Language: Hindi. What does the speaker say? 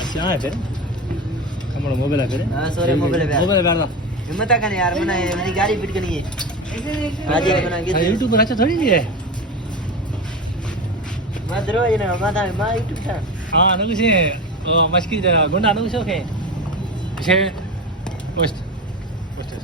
अच्छा है हमारा मोबाइल है हां सॉरी मोबाइल पे मोबाइल बैठ हिम्मत करनी यार मना मेरी गाड़ी फिट करनी है आज ये बना के यूट्यूब पर अच्छा थोड़ी नहीं है मैं दरो ये ना मैं यूट्यूब था हाँ नंग से मस्की जरा गुंडा नंग से ओके से पोस्ट पोस्ट